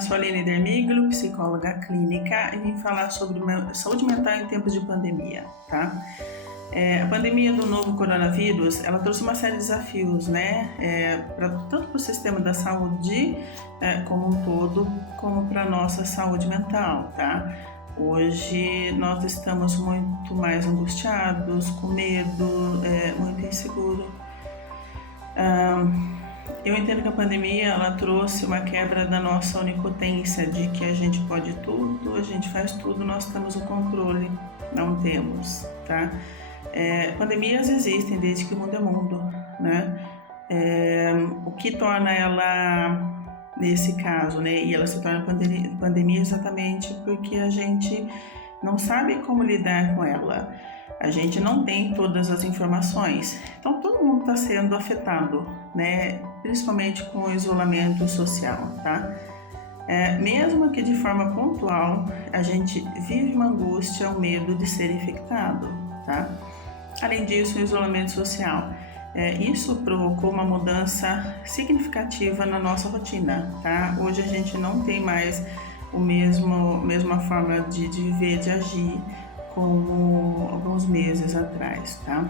Sou a Aline Dermiglio, psicóloga clínica, e vim falar sobre saúde mental em tempos de pandemia, tá? A pandemia do novo coronavírus, ela trouxe uma série de desafios, né? Tanto para o sistema da saúde como um todo, como para a nossa saúde mental, tá? Hoje nós estamos muito mais angustiados, com medo, muito inseguro. Eu entendo que a pandemia ela trouxe uma quebra da nossa onipotência, de que a gente pode tudo, a gente faz tudo, nós temos o controle, não temos, tá? Pandemias existem desde que o mundo é mundo, né? O que torna ela, nesse caso, né, e ela se torna pandemia exatamente porque a gente não sabe como lidar com ela. A gente não tem todas as informações, então todo mundo está sendo afetado, né? Principalmente com o isolamento social, tá? Mesmo que de forma pontual, a gente vive uma angústia, um medo de ser infectado, tá? Além disso, o isolamento social, isso provocou uma mudança significativa na nossa rotina, tá? Hoje a gente não tem mais mesma forma de viver, de agir, como alguns meses atrás, tá?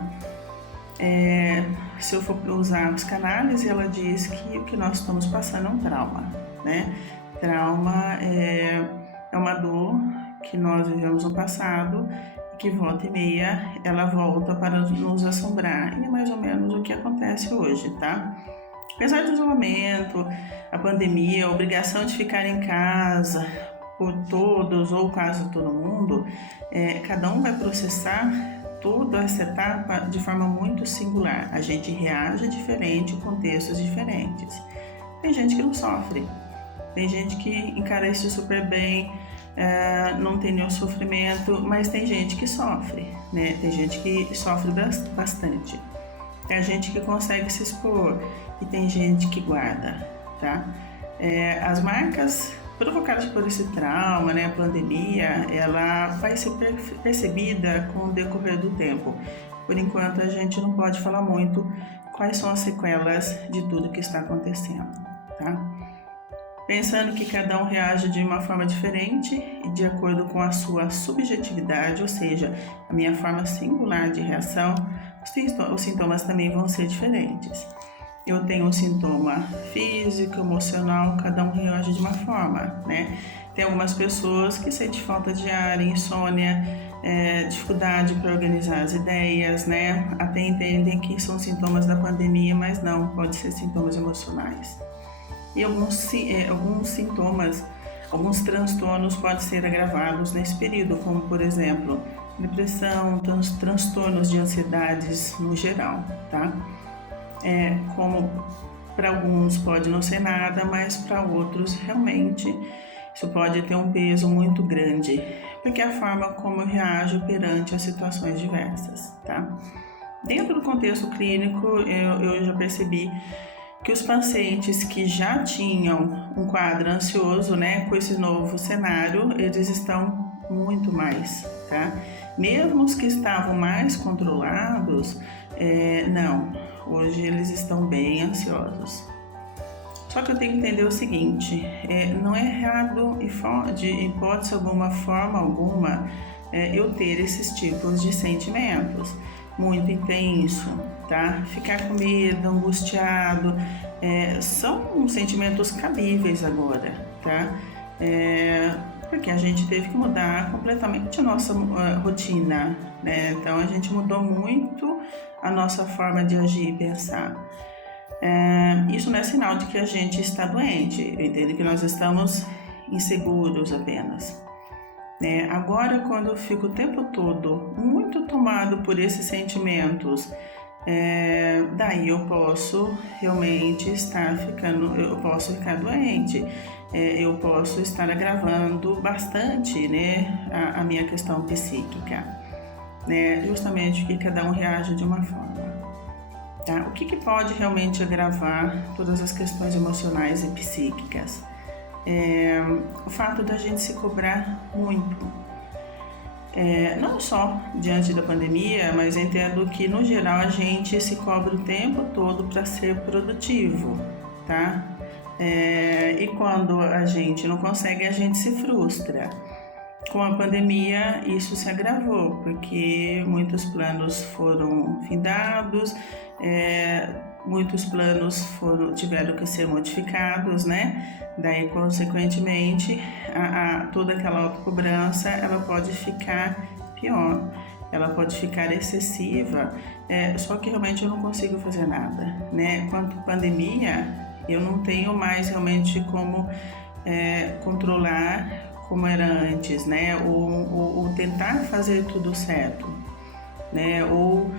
Se eu for usar a psicanálise, ela diz que o que nós estamos passando é um trauma, né? Trauma é uma dor que nós vivemos no passado e que volta e meia ela volta para nos assombrar, e é mais ou menos o que acontece hoje, tá? Apesar do isolamento, a pandemia, a obrigação de ficar em casa por todos ou quase todo mundo, cada um vai processar toda essa etapa de forma muito singular. A gente reage diferente, contextos diferentes. Tem gente que não sofre, tem gente que encara isso super bem, não tem nenhum sofrimento, mas tem gente que sofre, né? Tem gente que sofre bastante. Tem gente que consegue se expor e tem gente que guarda, tá? As marcas provocadas por esse trauma, né, a pandemia, ela vai ser percebida com o decorrer do tempo. Por enquanto, a gente não pode falar muito quais são as sequelas de tudo que está acontecendo, tá? Pensando que cada um reage de uma forma diferente e de acordo com a sua subjetividade, ou seja, a minha forma singular de reação, os sintomas também vão ser diferentes. Eu tenho um sintoma físico, emocional, cada um reage de uma forma, né? Tem algumas pessoas que sentem falta de ar, insônia, dificuldade para organizar as ideias, né? Até entendem que são sintomas da pandemia, mas não, pode ser sintomas emocionais. E alguns sintomas, alguns transtornos podem ser agravados nesse período, como por exemplo, depressão, transtornos de ansiedades no geral, tá? Como para alguns pode não ser nada, mas para outros realmente isso pode ter um peso muito grande, porque é a forma como eu reajo perante as situações diversas, tá? Dentro do contexto clínico, eu já percebi que os pacientes que já tinham um quadro ansioso, né, com esse novo cenário, eles estão muito mais, tá? Mesmo os que estavam mais controlados, não. Hoje eles estão bem ansiosos. Só que eu tenho que entender o seguinte, não é errado de hipótese alguma, forma alguma, eu ter esses tipos de sentimentos. Muito intenso, tá? Ficar com medo, angustiado, são sentimentos cabíveis agora, tá? Porque a gente teve que mudar completamente a nossa rotina, né? Então a gente mudou muito a nossa forma de agir e pensar. Isso não é sinal de que a gente está doente, eu entendo que nós estamos inseguros apenas. Agora, quando eu fico o tempo todo muito tomado por esses sentimentos, daí eu posso realmente eu posso ficar doente, eu posso estar agravando bastante, né, a minha questão psíquica, né, justamente porque cada um reage de uma forma. Tá? O que pode realmente agravar todas as questões emocionais e psíquicas? O fato da gente se cobrar muito, não só diante da pandemia, mas entendo que no geral a gente se cobra o tempo todo para ser produtivo, tá? E quando a gente não consegue, a gente se frustra. Com a pandemia, isso se agravou, porque muitos planos foram findados, muitos planos tiveram que ser modificados, né? Daí, consequentemente, toda aquela autocobrança, ela pode ficar pior, ela pode ficar excessiva, só que realmente eu não consigo fazer nada, né? Quanto à pandemia, eu não tenho mais realmente como controlar como era antes, né? Ou tentar fazer tudo certo, né? Ou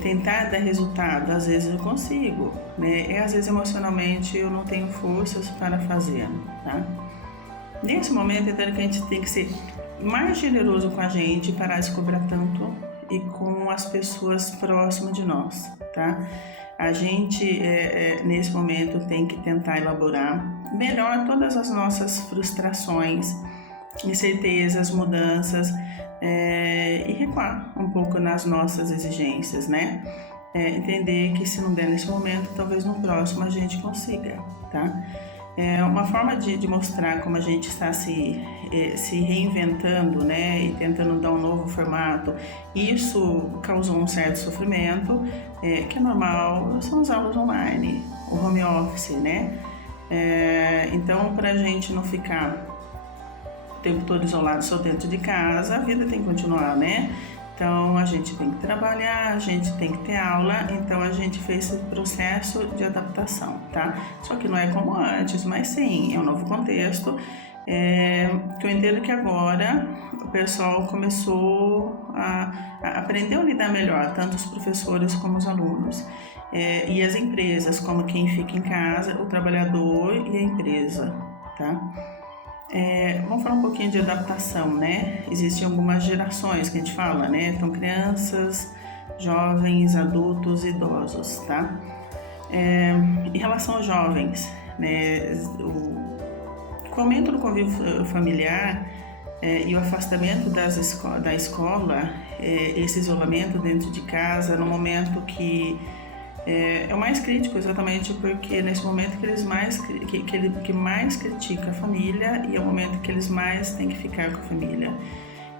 tentar dar resultado. Às vezes eu consigo, né? E às vezes emocionalmente eu não tenho forças para fazer, tá? Nesse momento, então, que a gente tem que ser mais generoso com a gente, parar de se cobrar tanto e com as pessoas próximas de nós, tá? A gente, nesse momento, tem que tentar elaborar melhor todas as nossas frustrações, incertezas, mudanças, e recuar um pouco nas nossas exigências, né? Entender que se não der nesse momento, talvez no próximo a gente consiga, tá? Uma forma de mostrar como a gente está se reinventando, né, e tentando dar um novo formato. Isso causou um certo sofrimento, que é normal, são as aulas online, o home office, né? Então, para a gente não ficar o tempo todo isolado só dentro de casa, a vida tem que continuar, né? Então, a gente tem que trabalhar, a gente tem que ter aula, então a gente fez esse processo de adaptação, tá? Só que não é como antes, mas sim, é um novo contexto, que eu entendo que agora o pessoal começou a aprender a lidar melhor, tanto os professores como os alunos, e as empresas, como quem fica em casa, o trabalhador e a empresa, tá? Vamos falar um pouquinho de adaptação, né? Existem algumas gerações que a gente fala, né? Então, crianças, jovens, adultos, idosos, tá? Em relação aos jovens, né? Com o aumento do convívio familiar e o afastamento da escola, esse isolamento dentro de casa, no momento que é o mais crítico, exatamente porque nesse momento que eles mais critica a família e é o momento que eles mais têm que ficar com a família.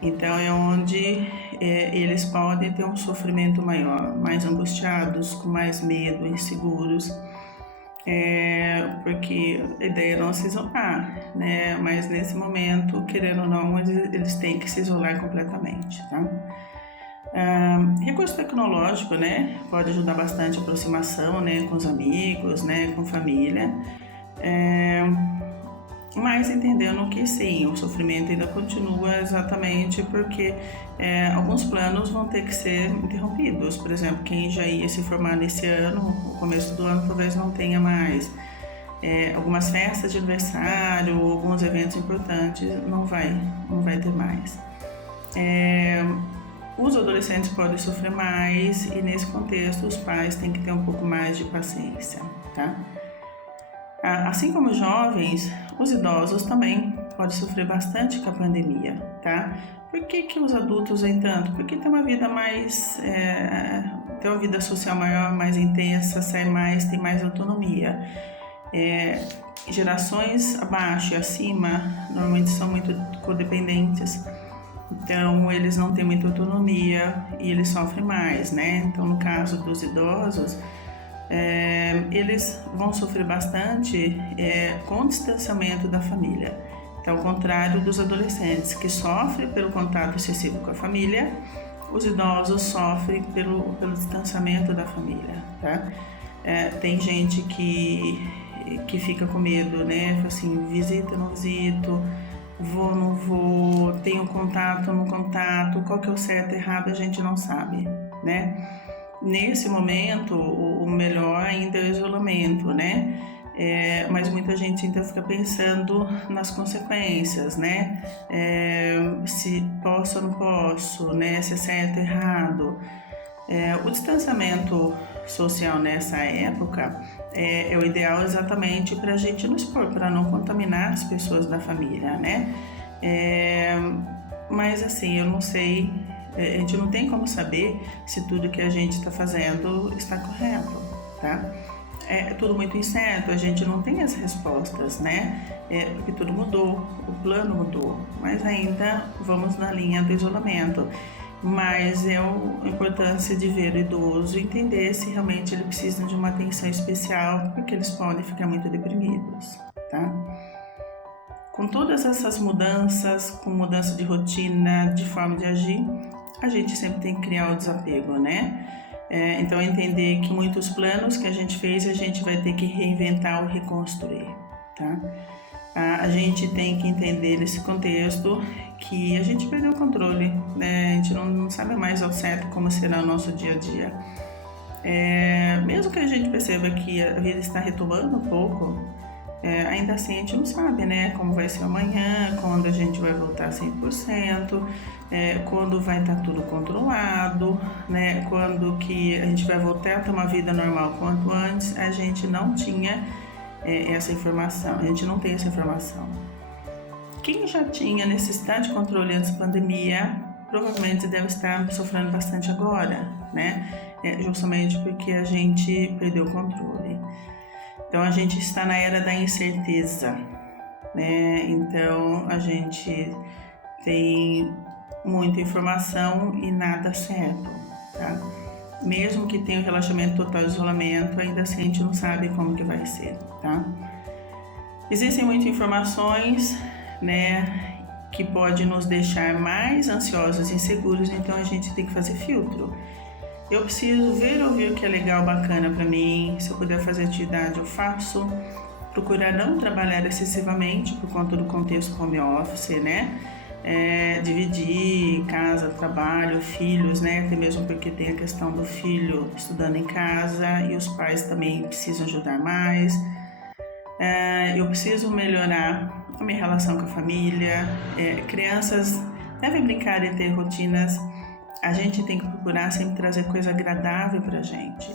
Então é onde eles podem ter um sofrimento maior, mais angustiados, com mais medo, inseguros, porque a ideia é não se isolar, né? Mas nesse momento, querendo ou não, eles têm que se isolar completamente, tá? Recurso tecnológico, né, pode ajudar bastante a aproximação, né, com os amigos, né, com família, mas entendendo que sim, o sofrimento ainda continua exatamente porque alguns planos vão ter que ser interrompidos. Por exemplo, quem já ia se formar nesse ano, no começo do ano, talvez não tenha mais. Algumas festas de aniversário, alguns eventos importantes, não vai ter mais. Os adolescentes podem sofrer mais e nesse contexto os pais têm que ter um pouco mais de paciência, tá? Assim como os jovens, os idosos também podem sofrer bastante com a pandemia, tá? Por que os adultos nem tanto? Porque tem uma vida mais, tem uma vida social maior, mais intensa, sai mais, tem mais autonomia. Gerações abaixo e acima normalmente são muito codependentes. Então, eles não têm muita autonomia e eles sofrem mais, né? Então, no caso dos idosos, eles vão sofrer bastante com o distanciamento da família. Então, ao contrário dos adolescentes, que sofrem pelo contato excessivo com a família, os idosos sofrem pelo distanciamento da família, tá? Tem gente que fica com medo, né? Assim, visita, não visito, vou, não vou, tenho contato, não contato, qual que é o certo e errado, a gente não sabe, né? Nesse momento, o melhor ainda é o isolamento, né? Mas muita gente ainda fica pensando nas consequências, né? Se posso ou não posso, né? Se é certo ou errado. O distanciamento social nessa época é o ideal exatamente para a gente não expor, para não contaminar as pessoas da família, né? Mas assim, eu não sei, a gente não tem como saber se tudo que a gente está fazendo está correto, tá? é tudo muito incerto, a gente não tem as respostas, né? Porque tudo mudou, o plano mudou, mas ainda vamos na linha do isolamento. Mas é a importância de ver o idoso e entender se realmente ele precisa de uma atenção especial, porque eles podem ficar muito deprimidos, tá? Com todas essas mudanças, com mudança de rotina, de forma de agir, a gente sempre tem que criar o desapego, né? Então, entender que muitos planos que a gente fez, a gente vai ter que reinventar ou reconstruir, tá? A gente tem que entender nesse contexto que a gente perdeu o controle, né? A gente não sabe mais ao certo como será o nosso dia a dia. Mesmo que a gente perceba que a vida está retomando um pouco, ainda assim a gente não sabe, né, como vai ser amanhã, quando a gente vai voltar 100%, quando vai estar tudo controlado, né, quando que a gente vai voltar a ter uma vida normal quanto antes. A gente não tinha essa informação, a gente não tem essa informação. Quem já tinha necessidade de controle antes da pandemia, provavelmente deve estar sofrendo bastante agora, né, justamente porque a gente perdeu o controle. Então, a gente está na era da incerteza, né? Então, a gente tem muita informação e nada certo, tá? Mesmo que tenha o relaxamento total de isolamento, ainda assim a gente não sabe como que vai ser, tá? Existem muitas informações, né, que pode nos deixar mais ansiosos e inseguros, então a gente tem que fazer filtro. Eu preciso ver ou ouvir o que é legal, bacana para mim. Se eu puder fazer atividade, eu faço. Procurar não trabalhar excessivamente por conta do contexto home office, né? Dividir casa, trabalho, filhos, né? Até mesmo porque tem a questão do filho estudando em casa e os pais também precisam ajudar mais. Eu preciso melhorar a minha relação com a família. Crianças devem brincar e ter rotinas. A gente tem que procurar sempre trazer coisa agradável pra gente.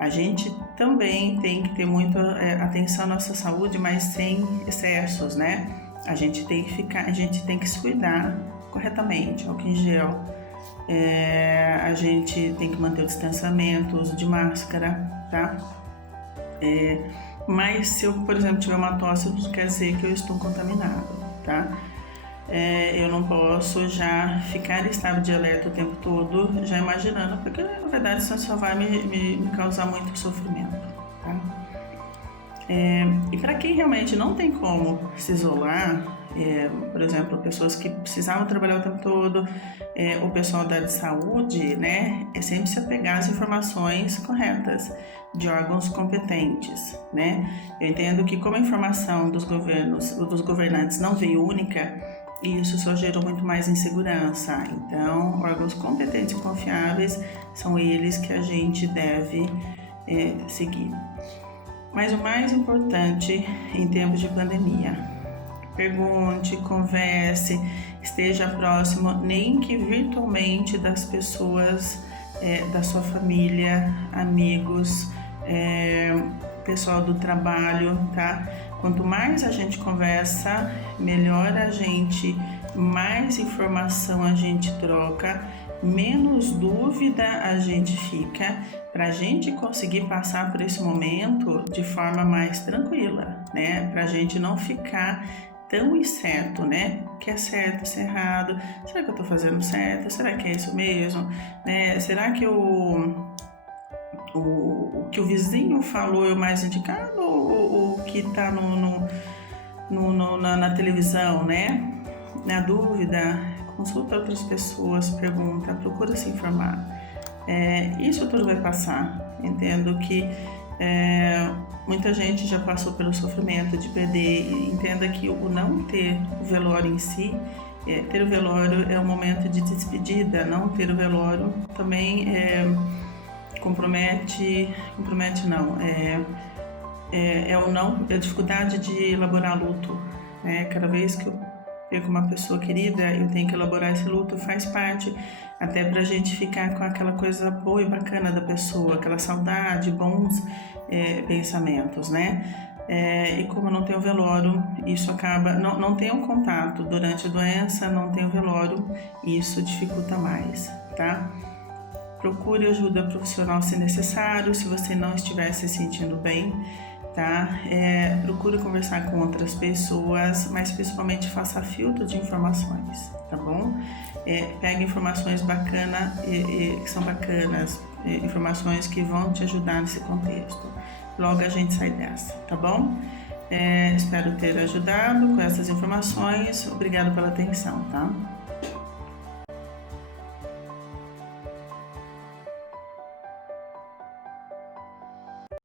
A gente também tem que ter muito atenção à nossa saúde, mas sem excessos, né? A gente tem que se cuidar corretamente, álcool em gel. A gente tem que manter o distanciamento, o uso de máscara, tá? Mas se eu, por exemplo, tiver uma tosse, isso quer dizer que eu estou contaminado, tá? Eu não posso já ficar em estado de alerta o tempo todo, já imaginando, porque na verdade isso só vai me causar muito sofrimento, tá? E para quem realmente não tem como se isolar, por exemplo, pessoas que precisavam trabalhar o tempo todo, o pessoal da área de saúde, né, sempre se apegar às informações corretas de órgãos competentes, né? Eu entendo que como a informação dos governantes não veio única, isso só gerou muito mais insegurança. Então, órgãos competentes e confiáveis são eles que a gente deve seguir. Mas o mais importante em tempos de pandemia, pergunte, converse, esteja próximo, nem que virtualmente, das pessoas da sua família, amigos, pessoal do trabalho, tá? Quanto mais a gente conversa, melhor a gente, mais informação a gente troca, menos dúvida a gente fica, para a gente conseguir passar por esse momento de forma mais tranquila, né? Para a gente não ficar tão incerto, né? O que é certo, se é errado, será que eu estou fazendo certo? Será que é isso mesmo? Né? Será que o que o vizinho falou é o mais indicado ou o que está na televisão, né? Na dúvida, consulta outras pessoas, pergunta, procura se informar. Isso tudo vai passar. Entendo que muita gente já passou pelo sofrimento de perder, e entenda que o não ter o velório em si, ter o velório é um momento de despedida, não ter o velório também compromete não, a dificuldade de elaborar luto, né? Cada vez que eu perco uma pessoa querida, eu tenho que elaborar esse luto, faz parte, até pra gente ficar com aquela coisa boa e bacana da pessoa, aquela saudade, bons pensamentos, né? E como não tem o velório, isso acaba, não tem um contato durante a doença, não tem o velório, isso dificulta mais, tá? procure ajuda profissional se necessário, se você não estiver se sentindo bem, tá? Procure conversar com outras pessoas, mas principalmente faça filtro de informações, tá bom? Pegue informações bacanas, que são bacanas, informações que vão te ajudar nesse contexto. Logo a gente sai dessa, tá bom? Espero ter ajudado com essas informações. Obrigado pela atenção, tá?